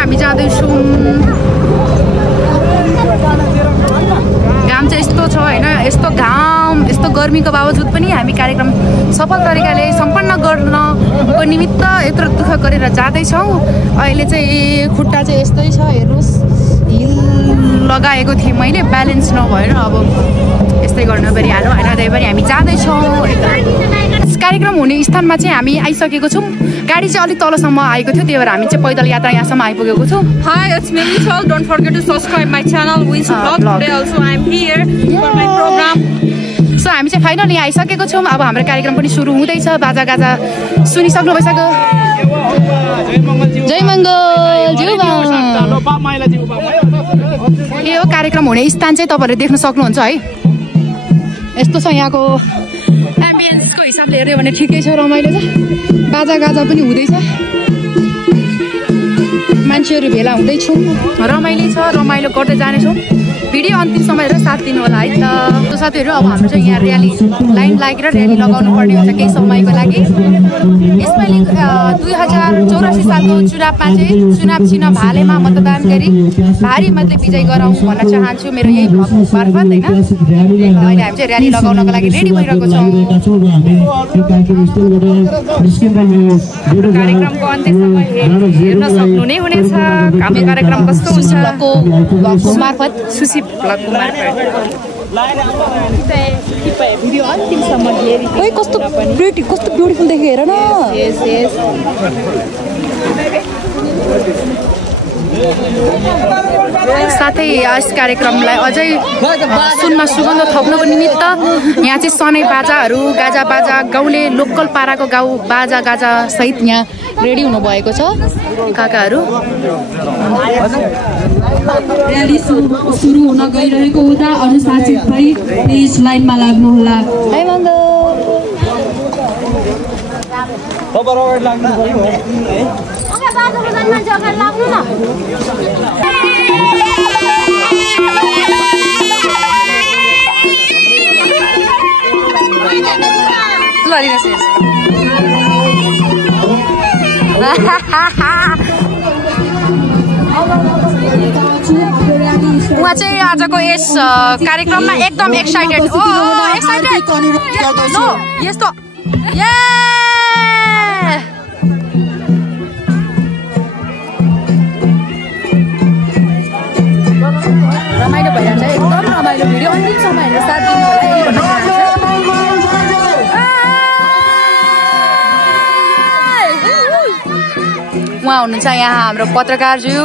चाहिँ हामी जाँदैछौँ। घाम चाहिँ यस्तो छ होइन, यस्तो घाम यस्तो गर्मीको बावजुद पनि हामी कार्यक्रम सफल तरिकाले सम्पन्न गर्नको निमित्त यत्रो दुःख गरेर जाँदैछौँ। अहिले चाहिँ खुट्टा चाहिँ यस्तै छ, हेर्नुहोस् हिल लगाएको थिएँ मैले, ब्यालेन्स नभएर अब यस्तै गर्नु परिहाल्यो होइन। त्यही पनि हामी जाँदैछौँ। कार्यक्रम हुने स्थानमा चाहिँ हामी आइसकेको छौँ। गाडी चाहिँ अलिक तलसम्म आएको थियो, त्यही भएर हामी चाहिँ पैदल यात्रा यहाँसम्म आइपुगेको छौँ। Hi, it's me Michelle. Don't forget to subscribe my channel. We vlog today also. I'm here for my program. So हामी चाहिँ फाइनली आइसकेको छौँ। अब हाम्रो कार्यक्रम पनि सुरु हुँदैछ। बाजा गाजा सुनिसक्नु भइसक्यो। जय मङ्गल। यो हो कार्यक्रम हुने स्थान चाहिँ तपाईँहरूले देख्न सक्नुहुन्छ है। यस्तो छ यहाँको एम्बियन्सको हिसाबले हेऱ्यो भने ठिकै छ, रमाइलो छ। बाजा गाजा पनि हुँदैछ, मान्छेहरू भेला हुँदैछौँ, रमाइलो छ, रमाइलो गर्दै जानेछौँ। भिडियो अन्तिमसम्म हेरेर साथ दिनु होला है त। त्यो साथीहरू अब हाम्रो चाहिँ यहाँ र्याली लाइन लागेर र्याली लगाउनु पर्ने हुन्छ केही समयको लागि। यसपालि 2084 सालको चुनावमा चाहिँ चुनाव चिन्ह भालेमा मतदान गरी भारी मतले विजय गराउँ भन्न चाहन्छु मेरो यही भ्लग मार्फत होइन। अहिले हामी चाहिँ र्याली लगाउनको लागि रेडी भइरहेको छौँ। कार्यक्रमको अन्त्यसम्म हेर्न सक्नु नै हुनेछ हाम्रो कार्यक्रम कस्तो हुन्छ भ्लगको मार्फत, सुशी भ्लगको मार्फत। भिडियो अन्तिमसम्म हेरी कस्तो ब्युटिफुल देख्यो हेर न। साथै यस कार्यक्रमलाई अझै सुन्न सुगन्ध थप्नको निमित्त यहाँ चाहिँ सनै बाजाहरू गाजा बाजा गाउँले लोकल पाराको गाउँ बाजा गाजा सहित यहाँ रेडी हुनुभएको छ काकाहरू। र्याली सुरु हुन गइरहेको हुँदा अनुशासित भई प्लिज लाइनमा लाग्नुहोला। है मङ्गल। उहाँ चाहिँ आजको यस कार्यक्रममा एकदम एक्साइटेड हो। एक्साइटेड नो यस्तो रमाइलो भइरहेको छ, एकदम रमाइलो। भिडियो अन्तिमसम्म हेरेर साथ दिनु होला यही भन्न चाहन्छु। उहाँ हुनुहुन्छ यहाँ हाम्रो पत्रकारज्यू।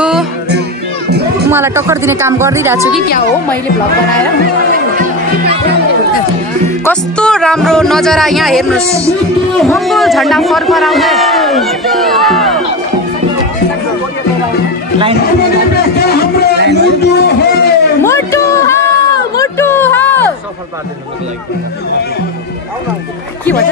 उहाँलाई टक्कर दिने काम गरिदिरहेको छु कि क्या हो मैले भ्लग बनाएर। कस्तो राम्रो नजारा यहाँ हेर्नुहोस्, मङ्गल झन्डा फरफराउँदै। के भन्छ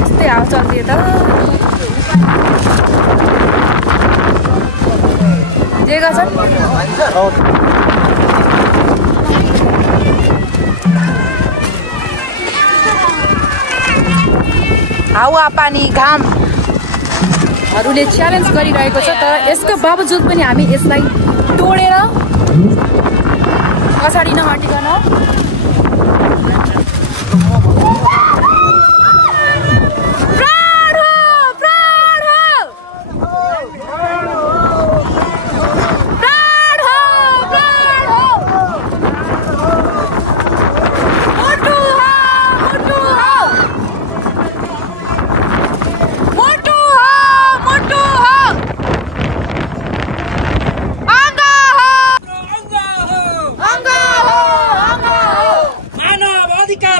यस्तै हावा चल्दियो त जे गर्छ। हावा पानी घामहरूले च्यालेन्ज गरिरहेको छ, तर यसको बावजुद पनि हामी यसलाई तोडेर पछाडि नहटिकन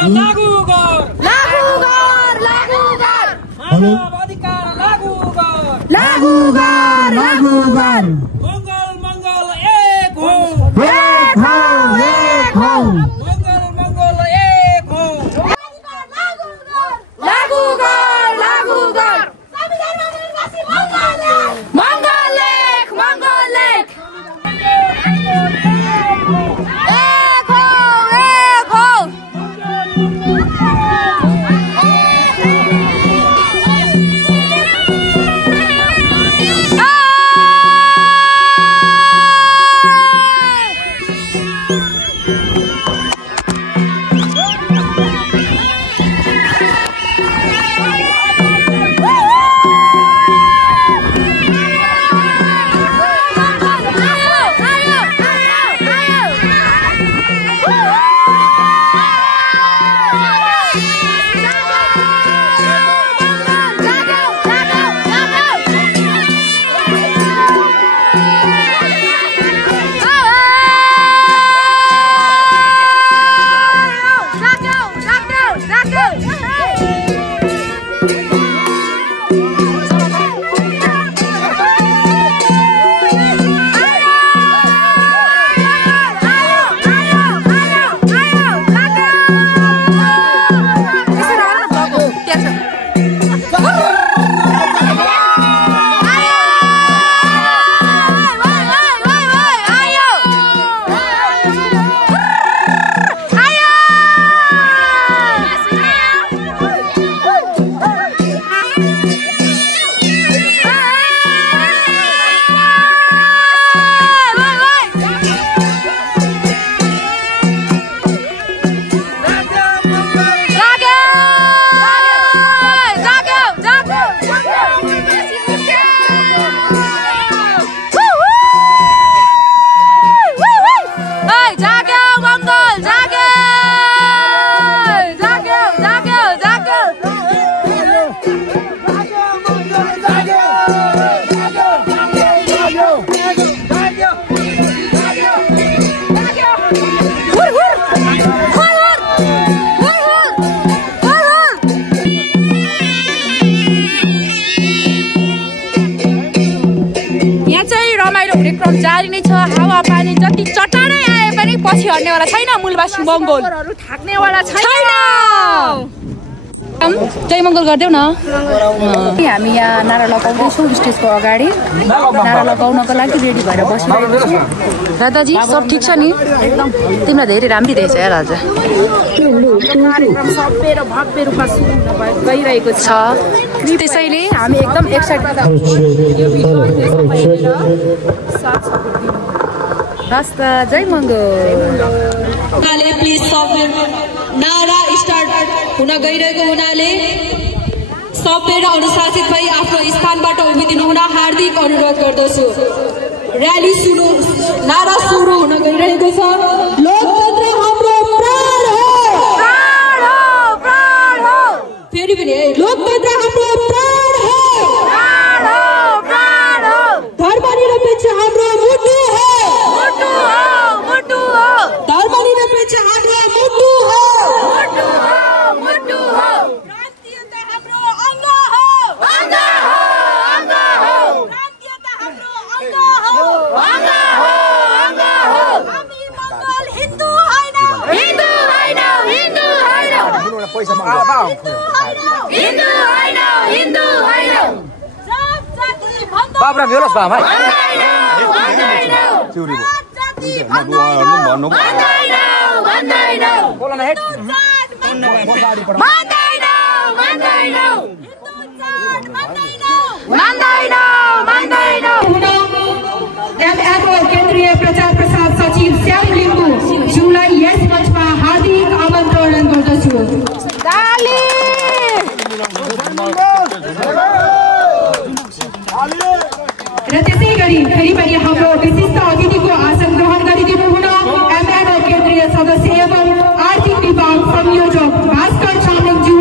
लागू गर लागू गर लागू गर मानव अधिकार लागू गर लागू गर लागू गर मंगल मंगल एक हो एक हो एक हो मंगल मंगल एक हो लागू गर लागू गर मंगल लेख मंगल लेख एक हो एक हो जारी नै छ हावा पानी जति चटारै आए पनि पछि हट्नेवाला छैन मूलवासी मङ्गोलहरु थाक्नेवाला छैन जय मङ्गल गर्देऊ न हामी यहाँ नारा लगाउँदैछौँ स्टेजको अगाडि नारा लगाउनको लागि रेडी भएर बसिरहेको छु दादाजी सब ठिक छ नि एकदम तिमीलाई धेरै राम्री रहेछ यार आज कार्यक्रम सभ्य र भव्य रूपमा सुरु गइरहेको छ त्यसैले हामी एकदम एक्साइटेड रास्ता जय मङ्गल प्लिज नारा स्टार्ट हुन गइरहेको हुनाले सभ्य र अनुशासित भई आफ्नो स्थानबाट उभिदिनु हुन हार्दिक अनुरोध गर्दछु र्याली सुरु नारा सुरु हुन गइरहेको छ लोकतन्त्र हाम्रो प्राण हो प्राण हो प्राण हो फेरि पनि लोकतन्त्र हाम्रो प्राण हो प्राण हो प्राण हो धर्मनिरपेक्ष हाम्रो मुटु हो मुटु हो मुटु हो धर्मनिरपेक्ष हाम्रो मुटु हो मुटु हो मुटु हो क्रान्तियता हाम्रो अङ्ग हो अङ्ग हो अङ्ग हो क्रान्तियता हाम्रो अङ्ग हो अङ्ग हो अङ्ग हो हामी मङ्गल हिन्दू होइन हिन्दू होइन हिन्दू होइन हिन्दू होइन हिन्दू होइन जात जाति भन्दा बाबरा भेलोस् बा भाइ जाति भन्दा बोल न हेट एमएफओ केन्द्रीय प्रचार प्रसार सचिव श्याम लिम्बूज्यूलाई यस मञ्चमा हार्दिक आमन्त्रण गर्दछु र त्यसै गरी फेरि पनि हाम्रो विशिष्ट अतिथिको आसन ग्रहण गरिदिनु हुन एमएफओ केन्द्रीय सदस्य एवं आर्थिक विभाग संयोजक भास्कर छामेङज्यू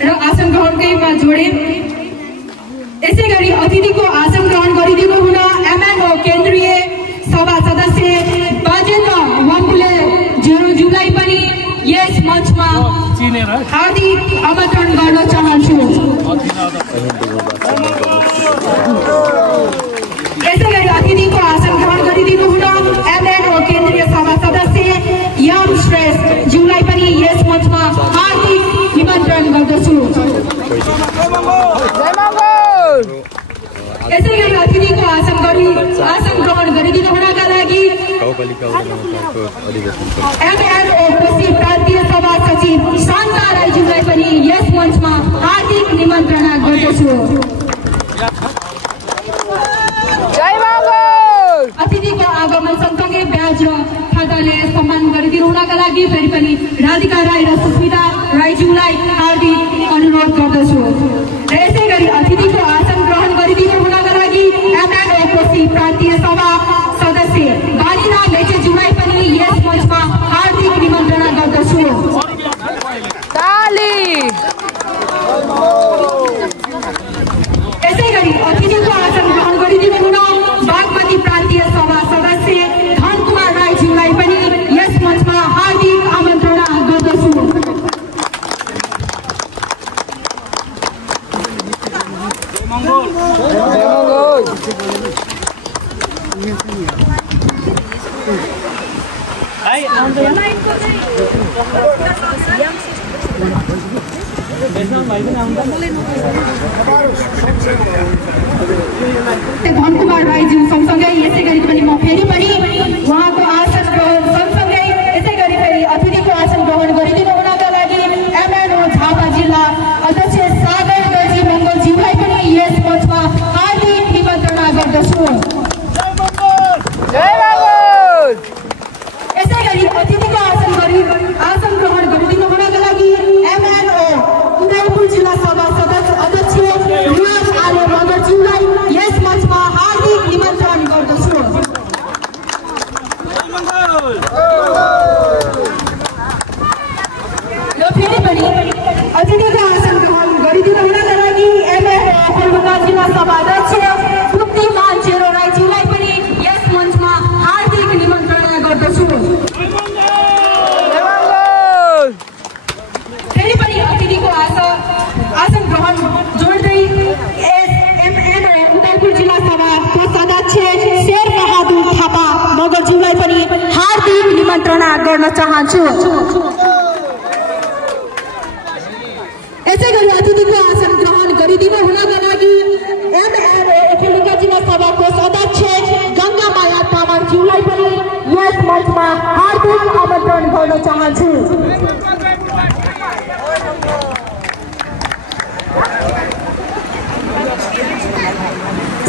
र आसन ग्रहणकैमा जोडे। यसै गरी अतिथिको आसन ग्रहण गरिदिनु हुन एमएनओ केन्द्रीय सभा सदस्य बाजेन्द्र वम्पुले ज्यूलाई पनि यस मञ्चमा हार्दिक आमन्त्रण गर्न चाहन्छु। यसै गरी अतिथिको आसन ग्रहण गरिदिनु हुन एमएनओ केन्द्रीय सभा सदस्य यम श्रेष्ठ ज्यूलाई पनि यस मञ्चमा हार्दिक निमन्त्रण गर्दछु। यसै गरी अतिथिको आसन ग्रहण गरिदिनु हुनका लागि एमएनओ कोशी प्रान्तीय सभा सचिव शान्ता राईज्यूलाई पनि यस मञ्चमा हार्दिक निमन्त्रणा गर्दछु। अतिथिको आगमन सँगसँगै ब्याज र खाताले सम्मान गरिदिनु हुनका लागि फेरि पनि राधिका राई र सुस्मिता राईज्यूलाई हार्दिक अनुरोध गर्दछु। र यसै गरी अतिथिको आसन ग्रहण गरिदिनु हुनका लागि एमएनओ कोशी प्रान्तीय सभा सदस्य बालिना लेचेज्यूलाई पनि यस मञ्चमा हार्दिक निमन्त्रणा गर्दछु। यसै गरी अतिथिको आसन ग्रहण गरिदिनु हुन बागमती प्रान्तीय सभा सदस्य धनकुमार राईज्यूलाई पनि यस मञ्चमा हार्दिक आमन्त्रणा गर्दछु। धनकुमार राईज्यू सँगसँगै यसै गरी पनि म फेरि पनि उहाँको आसन ग्रहण सँगसँगै यसै गरी फेरि अतिथिको आसन ग्रहण गरिदिनु हुनका लागि एमएनओ झापा जिल्ला अध्यक्ष सागर दर्जी मङ्गलज्यूलाई पनि यस मञ्चमा हार्दिक निमन्त्रणा गर्दछु। यसै गरी अतिथिको आसन ग्रहण गरिदिनु हुनका लागि एमएनओ उदयपुर जिल्ला सभा सदस्य अध्यक्ष रियाज आले मगरज्यूलाई यस मञ्चमा हार्दिक निमन्त्रण गर्दछु। र फेरि पनि अतिथिको आसन ग्रहण गरिदिनु हुनका लागि एमएनओ कोलकाता जिल्ला सभा अध्यक्ष तृप्तिमान चेरो राईज्यूलाई पनि यस मञ्चमा हार्दिक निमन्त्रणा गर्दछु। फेरि पनि अतिथिको आसन ग्रहण जोड्दै एमएनओ उदयपुर जिल्ला सभाको सदस्य शेर बहादुर थापा मगरज्यूलाई पनि हार्दिक निमन्त्रणा गर्न चाहन्छु। यसै गरी अतिथिको आसन ग्रहण गरिदिनु हुनका लागि एमएनओ उखेलुका जिल्ला सभाको सदस्य गङ्गामाया तामाङज्यूलाई पनि यस मञ्चमा हार्दिक आमन्त्रण गर्न चाहन्छु।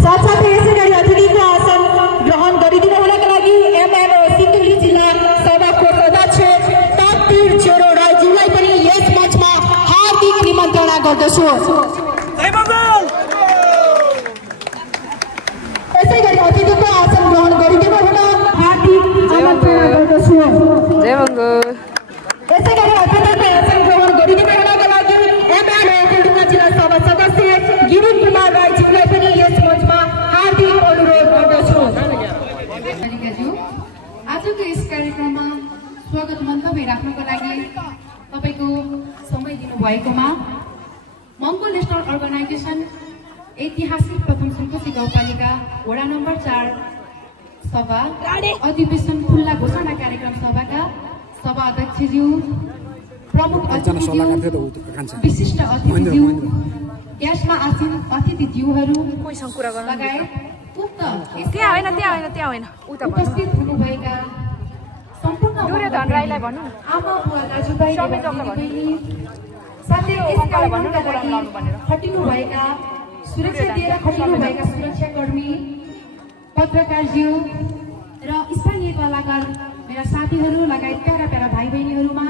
साथसाथै यसै गरी अतिथिको आसन ग्रहण गरिदिनु हुनका लागि एमएनओ सिन्धुली जिल्ला सभाको सदस्य तप्तिर चेरो राईज्यूलाई पनि यस मञ्चमा हार्दिक निमन्त्रणा गर्दछु। यसै गरी अतिथिको आसन ग्रहण गरिदिनु हुन हार्दिक आमन्त्रणा गर्दछु। यसै गरी अतिथिको आसन ग्रहण गरिदिनु हुनका लागि एमएनओ कोलकाता जिल्ला सभा सदस्य गिरिन कुमार राईज्यूलाई पनि यस मञ्चमा हार्दिक अनुरोध गर्दछु। आजको यस कार्यक्रममा स्वागत मन्तव्य राख्नको लागि तपाईँको समय दिनुभएकोमा मङ्गो नेसनल अर्गनाइजेसन ऐतिहासिक प्रथम सुनकोशी गाउँपालिका वडा नम्बर 4 सभा अधिवेशन खुल्ला घोषणा कार्यक्रम सभाका सभा अध्यक्षज्यू, प्रमुख अतिथिज्यू, विशिष्ट अतिथिज्यू, ग्यासमा आसीन अतिथिज्यूहरू लगायत उपस्थित हुनुभएका सम्पूर्ण आमा बुवा दाजुभाइ साथै यस कार्यक्रमका लागि खटिनुभएका सुरक्षा दिएर खटिनुभएका सुरक्षाकर्मी, पत्रकारज्यू र स्थानीय कलाकार मेरा साथीहरू लगायत प्यारा प्यारा भाइ बहिनीहरूमा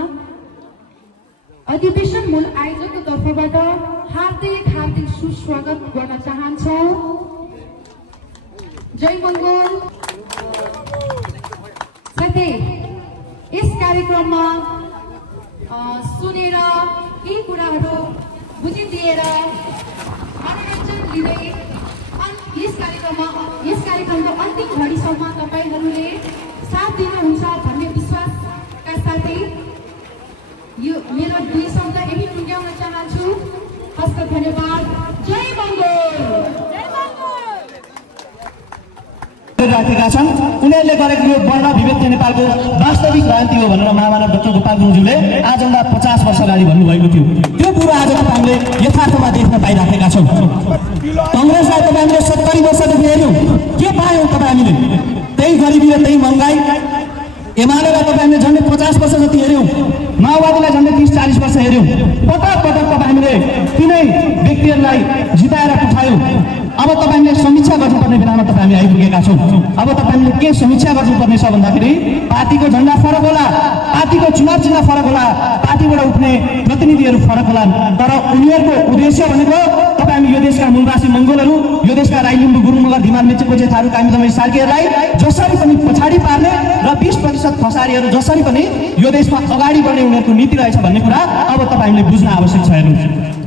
अधिवेशन मूल आयोजकको तर्फबाट हार्दिक सुस्वागत गर्न चाहन्छौँ। जय मङ्गल। साथै यस कार्यक्रममा सुनेर केही कुराहरू लिएर मनोरञ्जन लिँदै यस कार्यक्रमको अन्तिम घडीसम्म तपाईहरूले साथ दिनुहुन्छ भन्ने विश्वासका साथै यो मेरो 2 शब्द यही टुङ्ग्याउन चाहन्छु। हस्त धन्यवाद। जय मङ्गोल। राखेका छन् उनीहरूले गरेको यो वर्ण विभेद नेपालको वास्तविक क्रान्ति हो भनेर महामानव डाक्टर गोपाल गुरुङज्यूले आजभन्दा 50 वर्ष अगाडि भन्नुभएको थियो। त्यो कुरो आज हामीले यथार्थमा देख्न पाइराखेका छौँ। कङ्ग्रेसलाई हामीले 70 वर्षदेखि हेऱ्यौँ, के पायौँ हामीले? त्यही गरिबी र त्यही महँगाई। एमालेलाई हामीले झन्डै 50 वर्ष जति हेऱ्यौँ, माओवादीलाई झन्डै 30-40 वर्ष हेऱ्यौँ। पटक पटक हामीले तिनै व्यक्तिहरूलाई जिताएर पठायौँ। अब हामीले समीक्षा गर्नुपर्ने बेलामा हामी आइपुगेका छौँ। अब हामीले के समीक्षा गर्नुपर्ने छ भन्दाखेरि पार्टीको झन्डा फरक होला, पार्टीको चुनाव चिन्ह फरक होला, पार्टीबाट उठ्ने प्रतिनिधिहरू फरक होला, तर उनीहरूको उद्देश्य भनेको हामी यो देशका मूलवासी मङ्गोलहरू, यो देशका राई लिम्बू गुरुङ मगर धिमाल मेचे कोचे थारू कामी दमाई सार्कीहरूलाई जसरी पनि पछाडि पार्ने र 20% खसारीहरू जसरी पनि यो देशमा अगाडि बढ्ने उनीहरूको नीति रहेछ भन्ने कुरा अब हामीले बुझ्न आवश्यक छ। हेर्नुहोस्,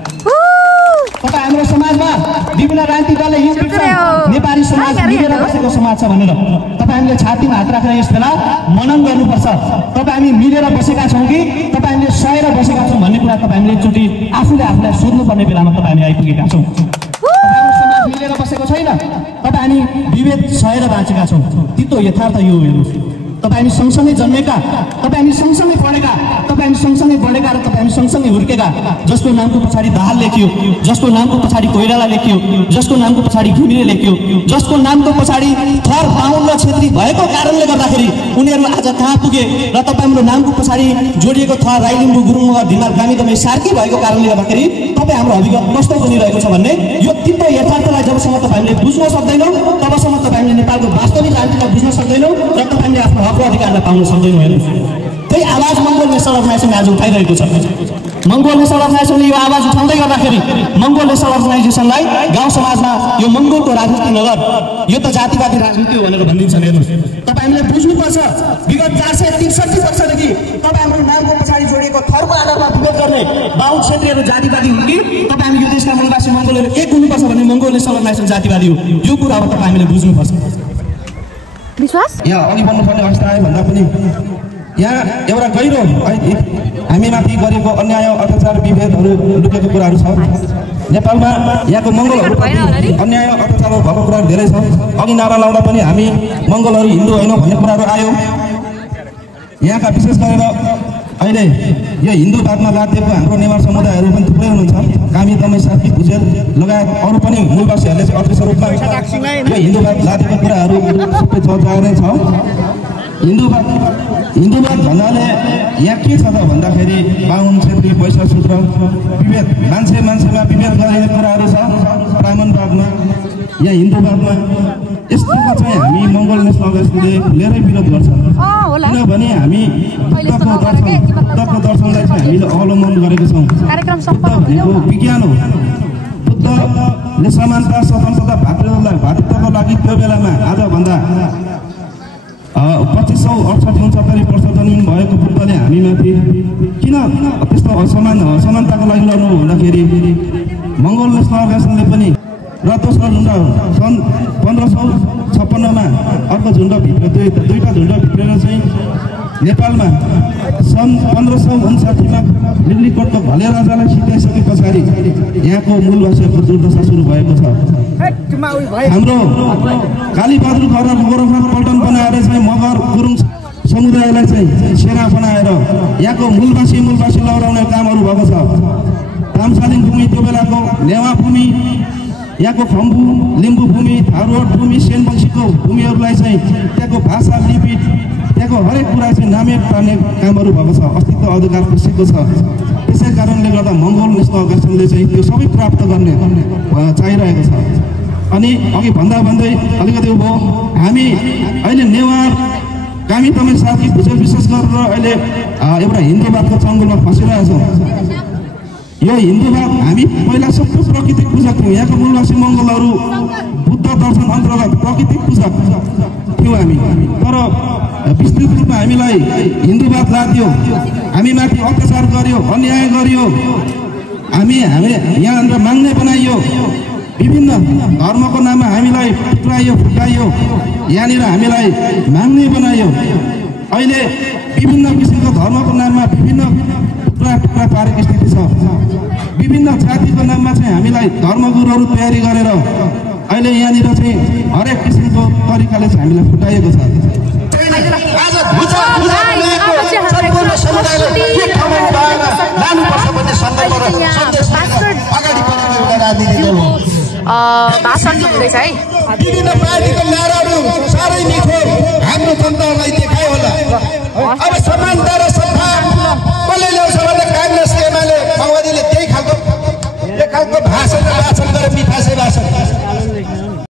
हाम्रो समाजमा विभिन्न राजनीतिक दलले नेपाली समाज मिलेर बसेको समाज छ भनेर हामीले छातीमा हात राखेर यस बेला मनन गर्नुपर्छ। हामी मिलेर बसेका छौँ कि हामीले सहेर बसेका छौँ भन्ने कुरा हामीले एकचोटि आफूलाई सोध्नुपर्ने बेलामा हामी आइपुगेका छौँ। समाज मिलेर बसेको छैन, हामी विभेद सहेर बाँचेका छौँ। तितो यथार्थ यो हेर्नुहोस्, हामी सँगसँगै जन्मेका, हामी सँगसँगै पढेका, हामी सँगसँगै बढेका र हामी सँगसँगै हुर्केका, जसको नामको पछाडि दाहाल लेखियो, जसको नामको पछाडि कोइराला लेखियो, जसको नामको पछाडि घिमिरे लेखियो, जसको नामको पछाडि थर बाहुन र छेत्री भएको कारणले गर्दाखेरि उनीहरू आज कहाँ पुगे र हाम्रो नामको पछाडि जोडिएको थर राई लिम्बू गुरुङ मगर धिमाल कामी दमाई सार्की भएको कारणले गर्दाखेरि हाम्रो अभिगम कस्तो बनिरहेको छ भन्ने यो तितो यथार्थलाई जबसम्म हामीले बुझ्न सक्दैनौँ तबसम्म हामीले नेपालको वास्तविक राजनीतिलाई बुझ्न सक्दैनौँ र हामीले आफ्नो हक र अधिकारलाई पाउन सक्दैनौँ। हेर्नुहोस्, त्यही आवाज मङ्गोल नेसनल अर्गनाइजेसनले आज उठाइरहेको छ। मङ्गोल नेसनल अर्गनाइजेसनले यो आवाज उठाउँदै गर्दाखेरि मङ्गोल नेसनल अर्गनाइजेसनलाई गाउँ समाजमा यो मङ्गोलको राजनीति नगर, यो त जातिवादी राजनीति हो भनेर भनिदिन्छन्। हेर्नुहोस्, हामीले बुझ्नुपर्छ विगत 463 वर्षदेखि हाम्रो नामको पछाडि जोडिएको थरको आधारमा विरोध गर्ने बाहुन क्षेत्रीहरू जातिवादी हुन् कि हामी यो देशका मूलवासी मङ्गोलहरू एक हुनुपर्छ भन्ने मङ्गोल नेसनल अर्गनाइजेसन जातिवादी हो। यो कुरा अब हामीले बुझ्नुपर्छ। विश्वास यहाँ अघि बढ्नुपर्ने अवस्था आयो भन्दा पनि यहाँ एउटा गहिरो हामीमाथि गरेको अन्याय अत्याचार विभेदहरू लुकेको कुराहरू छ। नेपालमा यहाँको मङ्गोलहरू अन्याय अत्याचार भएको कुराहरू धेरै छ। अघि नारा लाउँदा पनि हामी मङ्गोलहरू हिन्दू होइनौँ भन्ने कुराहरू आयो। यहाँका विशेष गरेर अहिले यो हिन्दूवादमा लादिएको हाम्रो नेवार समुदायहरू पनि थुप्रै हुनुहुन्छ। कामी दमाई सार्की भुजेल लगायत अरू पनि मूलवासीहरूले चाहिँ अदृश्य रूपमा यो हिन्दूवाद लादिएको कुराहरू सबै चर्चा नै छ। हिन्दूवाद भन्नाले यहाँ के छ त भन्दाखेरि बाहुन क्षेत्री वैश्य सूत्र विभेद, मान्छेमा विभेद गरिने कुराहरू छ। ब्राह्मणवादमा यहाँ हिन्दूवादमा यस्तोमा चाहिँ हामी मङ्गोल नेसनल अर्गनाइजेसनले खुलेरै विरोध गर्छ। किनभने हामी बुद्धको दर्शनलाई चाहिँ हामीले अवलम्बन गरेको छौँ। भनेको विज्ञान हो। बुद्धले समानता, स्वतन्त्रता, भातृत्वको लागि त्यो बेलामा आजभन्दा 2568 वर्ष जन्म भएको बुद्धले हामीमाथि किन त्यस्तो समानताको लागि लड्नु भन्दाखेरि मङ्गोल नेसनल अर्गनाइजेसनले पनि र दोस्रो झुन्ड सन् 1556 अर्को झुन्ड भित्र दुईवटा झुन्ड भित्रेर चाहिँ नेपालमा सन् 1559 लिल्लीकोटको भले राजालाई सिद्धाइसके पछाडि यहाँको मूलवासीहरूको दुर्दशा सुरु भएको छ। हाम्रो कालीबहादुर खड्का गोरखनाथ पल्टन बनाएर चाहिँ मगर गुरुङ समुदायलाई चाहिँ सेना बनाएर यहाँको मूलवासी लौराउने कामहरू भएको छ। तामसालिङ भूमि, त्यो बेलाको नेवा भूमि, यहाँको खम्बु लिम्बू भूमि, थारूहट भूमि, सेनवंशीको भूमिहरूलाई चाहिँ त्यहाँको भाषा लिपि, त्यहाँको हरेक कुरा चाहिँ नामे पार्ने कामहरू भएको छ। अस्तित्व अधिकार खुसीको छ। त्यसै कारणले गर्दा मङ्गोल नेसनल अर्गनाइजेसनले चाहिँ त्यो सबै प्राप्त गर्ने चाहिरहेको छ। अनि अघि भन्दै अलिकति भयो, हामी अहिले नेवार कामी दमाई सार्की भुजेल विशेष गरेर अहिले एउटा हिन्दूवादको चङ्गुलमा फसिरहेको छौँ। यो हिन्दूवाद हामी पहिला सबै प्राकृतिक पूजक थियौँ। यहाँको मूलवासी मङ्गोलहरू बुद्ध दर्शन अन्तर्गत प्राकृतिक पूजक थियौँ हामी। तर विस्तृत रूपमा हामीलाई हिन्दूवाद लादियो, हामीमाथि अत्याचार गर्यो, अन्याय गर्यो। हामी यहाँनिर माग्ने बनाइयो, विभिन्न धर्मको नाममा हामीलाई टुक्राइयो फुटाइयो, यहाँनिर हामीलाई माग्ने बनाइयो। अहिले विभिन्न किसिमको धर्मको नाममा विभिन्न टुक्रा पारेको स्थिति छ। विभिन्न जातिको नाममा चाहिँ हामीलाई धर्मगुरुहरू तयारी गरेर अहिले यहाँनिर चाहिँ हरेक किसिमको तरिकाले चाहिँ हामीलाई फुटाइएको छ। भाषण चाहिँ हुँदैछ है। विभिन्न पार्टीको नाराहरू साह्रै मिठो हाम्रो जनतालाई देखायो होला। अब